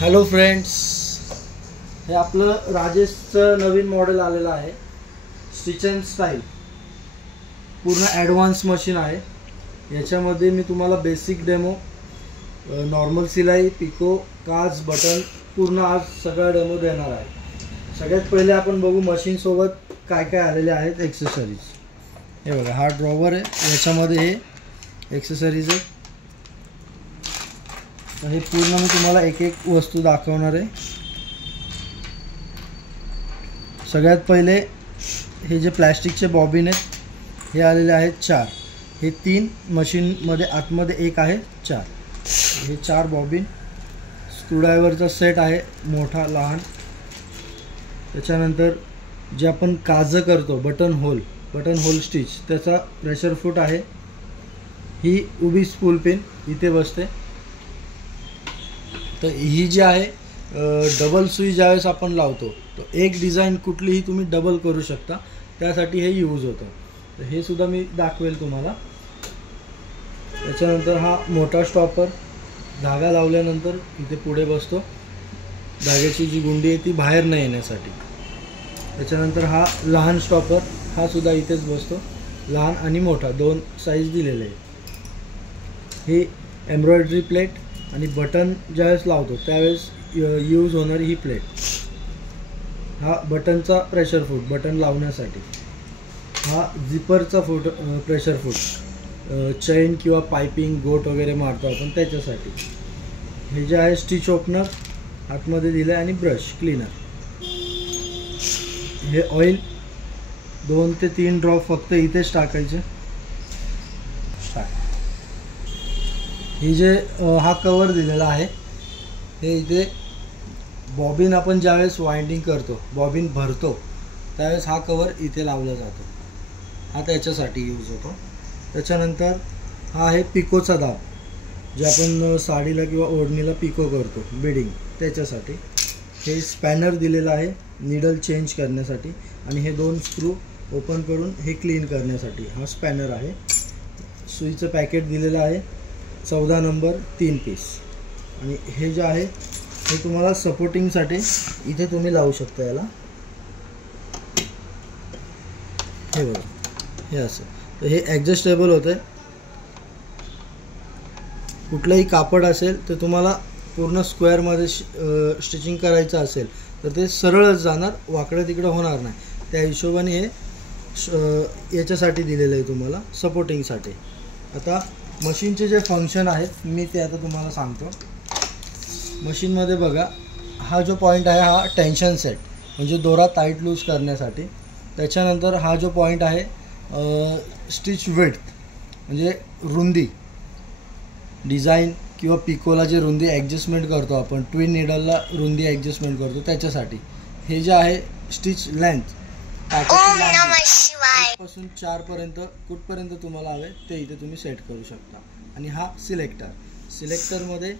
Hello friends, हे आपलं राजेशचं नवीन model आलेलं आहे. स्टिच अँड स्टाईल पूर्ण ॲडव्हान्स मशीन आहे. याच्यामध्ये मी तुम्हाला बेसिक डेमो, नॉर्मल सिलाई, पिको, काज, बटन पूर्ण आज सगळा डेमो देणार आहे. सगळ्यात पहिले आपण बघू मशीनसोबत काय काय आलेले आहेत एक्सेसरीज. हे बघा, हा ड्रॉवर आहे, याच्यामध्ये हे एक्सेसरीज आहे. हे पूर्ण मी तुम्हाला एक एक वस्तू दाखवणार आहे. सगळ्यात पहिले हे जे प्लॅस्टिकचे बॉबिन आहेत हे आलेले आहेत 4. हे 3 मशीनमध्ये आतमध्ये एक आहे 4. हे 4 बॉबिन. स्क्रूड्रायव्हरचा सेट आहे, मोठा लहान. त्याच्यानंतर जे आपण काजं करतो बटन होल स्टिच, त्याचा प्रेशर फूट आहे. ही उभी स्पूल पिन इथे बसते. तर ही जी आहे डबल सुई ज्यावेळेस आपण लावतो तो एक डिझाईन कुठलीही तुम्ही डबल करू शकता, त्यासाठी हे यूज होतं. तर हे सुद्धा मी दाखवेल तुम्हाला. त्याच्यानंतर हा मोठा स्टॉपर, धागा लावल्यानंतर इथे पुढे बसतो. धाग्याची जी गुंडी आहे ती बाहेर न येण्यासाठी. त्याच्यानंतर हा लहान स्टॉपर, हा सुद्धा इथेच बसतो. लहान आणि मोठा 2 साईज दिलेले आहे. ही एम्ब्रॉयडरी प्लेट आणि बटन ज्यावेळेस लावतो त्यावेळेस यूज होणारी ही प्लेट. हा बटनचा प्रेशर फूट, बटन लावण्यासाठी. हा झिपरचा प्रेशर फूट, चेन किंवा पायपिंग, गोट वगैरे मारतो आपण त्याच्यासाठी. हे जे आहे स्टिच ओपनर आतमध्ये दिलं आहे आणि ब्रश क्लीनर. हे ऑइल 2 ते 3 ड्रॉप फक्त इथेच टाकायचे. ही जे हा कवर दिलेला आहे, हे इथे बॉबिन आपण ज्यावेळेस वाइंडिंग करतो, बॉबिन भरतो त्यावेळेस हा कवर इथे लावला जातो. हा त्याच्यासाठी यूज होतो. त्याच्यानंतर हा आहे पिकोचा दाब, जे आपण साडीला किंवा ओढणीला पिको करतो, बीडिंग, त्याच्यासाठी. हे स्पॅनर दिलेलं आहे निडल चेंज करण्यासाठी. आणि हे 2 स्क्रू ओपन करून हे क्लीन करण्यासाठी हा स्पॅनर आहे. सुईचं पॅकेट दिलेलं आहे 14 नंबर 3 पीस. आणि हे जे आहे हे तुम्हाला सपोर्टिंगसाठी इथे तुम्ही लावू शकता याला. हे बघा, हे असं. तर हे ॲडजस्टेबल होतं आहे. कुठलंही कापड असेल तर तुम्हाला पूर्ण स्क्वेअरमध्ये स्टिचिंग करायचं असेल तर ते सरळच जाणार, वाकडं तिकडं होणार नाही. त्या हिशोबाने हे याच्यासाठी दिलेलं आहे तुम्हाला, सपोर्टिंगसाठी. आता मशीनचे जे फंक्शन आहेत मी ते आता तुम्हाला सांगतो. मशीनमध्ये बघा, हा जो पॉईंट आहे हा टेन्शन सेट, म्हणजे दोरा टाईट लूज करण्यासाठी. त्याच्यानंतर हा जो पॉईंट आहे स्टिच विड्थ, म्हणजे रुंदी, डिझाईन किंवा पिकोला जे रुंदी ॲडजस्टमेंट करतो आपण, ट्विन निडलला रुंदी ॲडजस्टमेंट करतो त्याच्यासाठी. हे जे आहे स्टिच लेंथ, पासून 4 पर्यंत कुठपर्यंत तुम्हाला हवे ते इथे तुम्ही सेट करू शकता. आणि हा सिलेक्टरमध्ये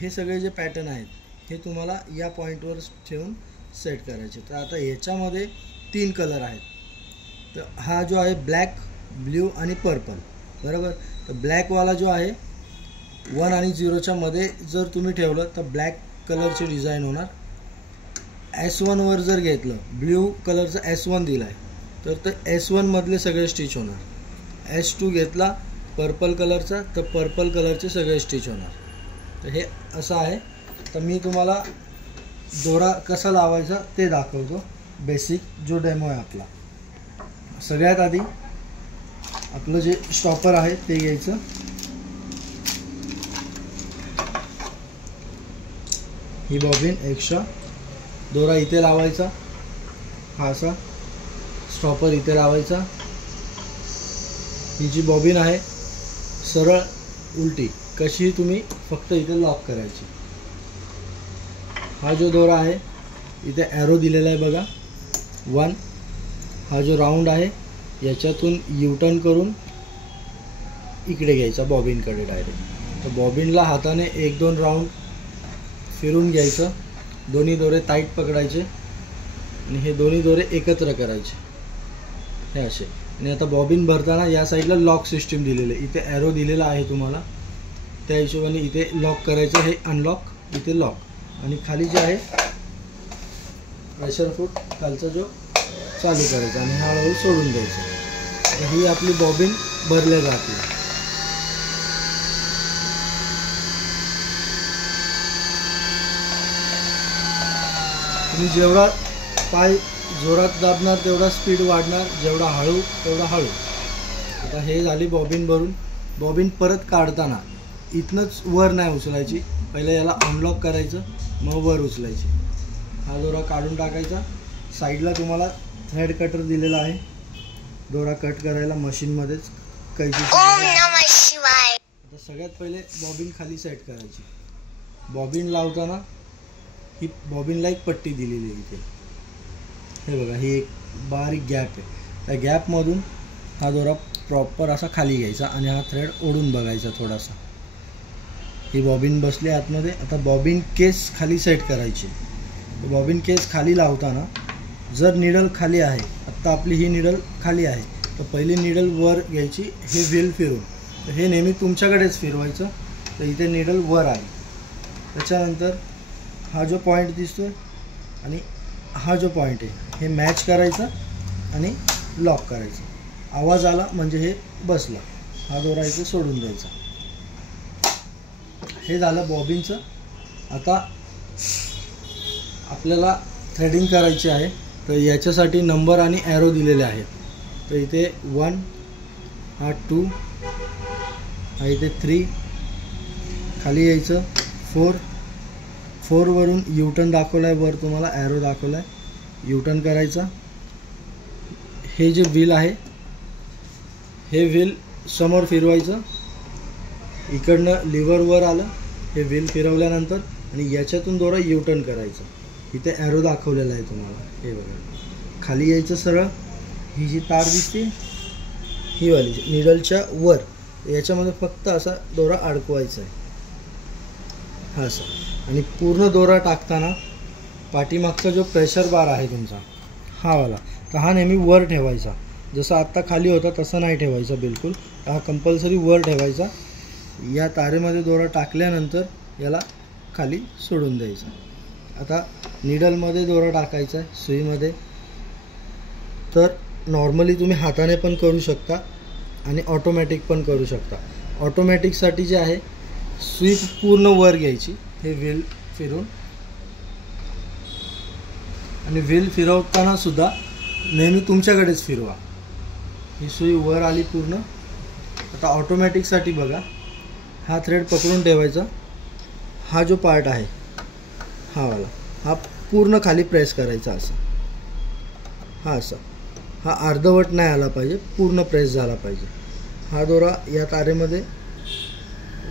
हे सगळे जे पॅटर्न आहेत हे तुम्हाला या पॉईंटवर ठेवून सेट करायचे. तर आता ह्याच्यामध्ये 3 कलर आहेत. तर हा जो आहे ब्लॅक, ब्ल्यू आणि पर्पल, बरोबर. तर ब्लॅकवाला जो आहे 1 आणि 0च्या मध्ये जर तुम्ही ठेवलं तर ब्लॅक कलरची डिझाईन होणार. S1 वर जर घेतलं, ब्ल्यू कलरचा S1 दिला आहे तर ते S1 मधले सगळे स्टिच होणार. S2 घेतला पर्पल कलरचा तर पर्पल कलरचे सगळे स्टिच होणार. तर हे असं आहे. तर मी तुम्हाला दोरा कसा लावायचा ते दाखवतो. बेसिक जो डेमो आहे आपला. सगळ्यात आधी आपलं जे स्टॉपर आहे ते घ्यायचं. ही बॉबिन एक्स्ट्रा, दोरा इथे लावायचा, हा असा स्टॉपर इथे लावायचा. ही जी बॉबिन आहे सरळ उलटी कशी तुम्ही फक्त इथे लॉक करायची. हा जो दोरा आहे इथे ॲरो दिलेला आहे बघा 1. हा जो राऊंड आहे याच्यातून U-टर्न करून इकडे घ्यायचा बॉबिनकडे डायरेक्ट. तर बॉबिनला हाताने 1-2 राऊंड फिरून घ्यायचं. दोन्ही दोरे टाईट पकडायचे आणि हे दोन्ही दोरे एकत्र करायचे, हे असे. आणि आता बॉबिन भरताना या साईडला लॉक सिस्टीम दिलेली आहे, इथे ॲरो दिलेला आहे तुम्हाला. त्या हिशोबाने इथे लॉक करायचं, हे अनलॉक, इथे लॉक. आणि खाली जे आहे प्रेशर फूट खालचा जो चालू करायचा आणि हळूहळू सोडून द्यायचं. ही आपली बॉबिन भरल्या जाते. तुम्ही जेवढा पाय जोरात दाबणार तेवढा स्पीड वाढणार, जेवढा हळू तेवढा हळू. आता हे झाली बॉबिन भरून. बॉबिन परत काढताना इथनंच वर नाही उचलायची, पहिले याला अनलॉक करायचं मग वर उचलायची. हा दोरा काढून टाकायचा. साईडला तुम्हाला थ्रेड कटर दिलेला आहे दोरा कट करायला मशीनमध्येच कैची. आता सगळ्यात पहिले बॉबिन खाली सेट करायची. बॉबिन लावताना ही बॉबिनला एक पट्टी दिलेली आहे इथे, हे बघा, ही एक बारीक गॅप आहे. त्या गॅपमधून हा दोरा प्रॉपर असा खाली घ्यायचा आणि हा थ्रेड ओढून बघायचा थोडासा. ही बॉबिन बसली आतमध्ये. आता बॉबिन केस खाली सेट करायची. बॉबिन केस खाली लावताना जर निडल खाली आहे, आत्ता आपली ही निडल खाली आहे, तर पहिली निडल वर घ्यायची, हे व्हील फिरून. तर हे नेहमी तुमच्याकडेच फिरवायचं. तर इथे निडल वर आहे. त्याच्यानंतर हा जो पॉईंट दिसतोय आणि हा जो पॉईंट आहे हे मॅच करायचं आणि लॉक करायचं. आवाज आला म्हणजे हे बसला. हा दोरा इथे सोडून द्यायचा. हे झालं बॉबिनचं. आता आपल्याला थ्रेडिंग करायची आहे, तर याच्यासाठी नंबर आणि ॲरो दिलेले आहेत. तर इथे 1, हा 2, हा इथे 3, खाली यायचं 4, 4 वरून युटर्न दाखवला आहे, वर तुम्हाला ॲरो दाखवला आहे, युटर्न करायचा. हे जे व्हील आहे हे व्हील समोर फिरवायचं. इकडनं लिव्हरवर आलं, हे व्हील फिरवल्यानंतर आणि याच्यातून दोरा युटर्न करायचं. इथे ॲरो दाखवलेला आहे तुम्हाला, हे बघा. खाली यायचं सरळ. ही जी तार दिसते ही वाली निडलच्या वर, याच्यामध्ये फक्त असा दोरा अडकवायचा आहे, हा असा. आणि पूर्ण दोरा टाकताना पाठीमागचा जो प्रेशर बार आहे तुमचा हा वाला, तर हा नेहमी वर ठेवायचा. जसं आत्ता खाली होता तसं नाही ठेवायचा बिलकुल. हा कंपल्सरी वर ठेवायचा. या तारेमध्ये दोरा टाकल्यानंतर याला खाली सोडून द्यायचा. आता निडलमध्ये दोरा टाकायचा आहे, सुईमध्ये. तर नॉर्मली तुम्ही हाताने पण करू शकता आणि ऑटोमॅटिक पण करू शकता. ऑटोमॅटिकसाठी जे आहे सुई पूर्ण वर घ्यायची, हे व्हील फिरून. आणि व्हील फिरवताना सुद्धा नेहमी तुमच्याकडेच फिरवा. ही सुई वर आली पूर्ण. आता ऑटोमॅटिकसाठी बघा, हा थ्रेड पकडून ठेवायचा. हा जो पार्ट आहे हा वाला, हा पूर्ण खाली प्रेस करायचा असं, हा असा. हा अर्धवट नाही आला पाहिजे, पूर्ण प्रेस झाला पाहिजे. हा दोरा या तारेमध्ये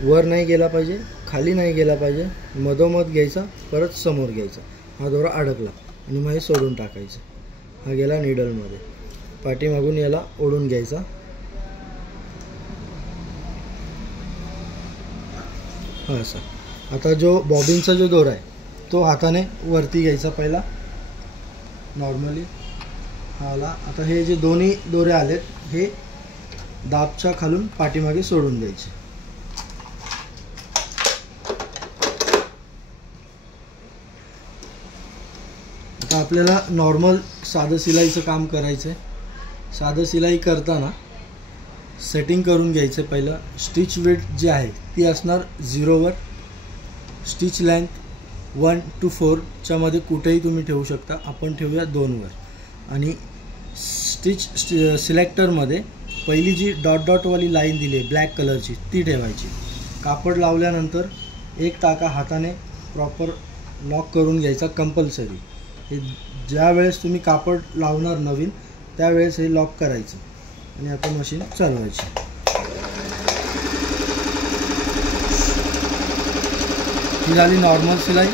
वर नाही गेला पाहिजे, खाली नाही गेला पाहिजे, मधोमध घ्यायचा, परत समोर घ्यायचा. हा दोरा अडकला आणि मग हे सोडून टाकायचं. हा गेला निडलमध्ये. पाठीमागून याला ओढून घ्यायचा, हा असा. आता जो बॉबिनचा जो दोरा आहे तो हाताने वरती घ्यायचा पहिला नॉर्मली, हा आला. आता हे जे दोन्ही दोरे आलेत हे दाबच्या खालून पाठीमागे सोडून द्यायचे. आता आपल्याला नॉर्मल साधं सिलाईचं काम करायचं आहे. साधं सिलाई करताना सेटिंग करून घ्यायचं. पहिलं स्टिच विड्थ जी आहे ती असणार 0वर. स्टिच लेंथ 1 to 4 च्यामध्ये कुठेही तुम्ही ठेवू शकता. आपण ठेवूया 2वर. आणि स्टिच सिलेक्टरमध्ये पहिली जी डॉट डॉटवाली लाईन दिली आहे ब्लॅक कलरची ती ठेवायची. कापड लावल्यानंतर एक टाका हाताने प्रॉपर लॉक करून घ्यायचा कंपल्सरी. हे ज्या वेळेस तुम्ही कापड लावणार नवीन त्यावेळेस हे लॉक करायचं आणि आता मशीन चालवायची. ही झाली नॉर्मल सिलाई.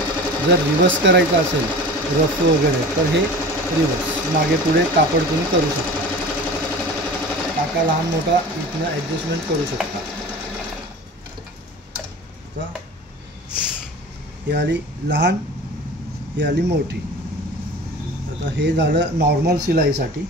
जर रिवर्स करायचं असेल रफ वगैरे तर हे रिवर्स मागे पुढे कापड तुम्ही करू शकता. टाका लहान मोठा इथनं ॲडजस्टमेंट करू शकता. आता ही आली लहान, ही आली मोठी. आता हे झालं नॉर्मल सिलाईसाठी.